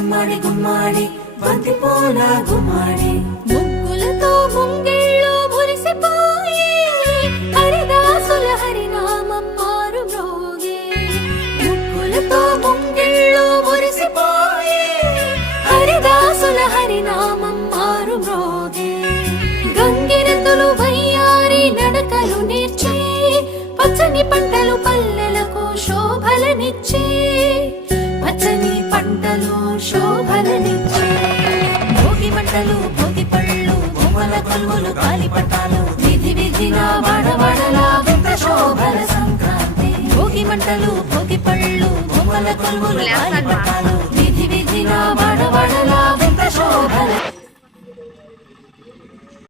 గుమ్మడి గుమ్మడి బంతి పూల గుమ్మడి ముగ్గులతో ముంగిళ్ళు మురిసిపోయి హరిదాసుల హరినామం మారు మ్రోగే. ముగ్గులతో ముంగిళ్ళు మురిసిపోయి హరిదాసుల హరినామం మారు మ్రోగే. గంగిరెద్దులు వయ్యారి నడకలు నేర్చి పచ్చని పంటలు పల్లెలకు శోభలనిచ్చి పచ్చని పంటలు శోభలనిచ్చి భోగి మంటలు భోగి పళ్ళు బొమ్మల కొలువులు గాలిపటాలు విధి విధిన వాడవాడలా వింత శోభల సంక్రాంతి. భోగి మంటలు భోగి పళ్ళు బొమ్మల కొలువులు గాలిపటాలు విధి విధిన వాడవాడలా వింత శోభల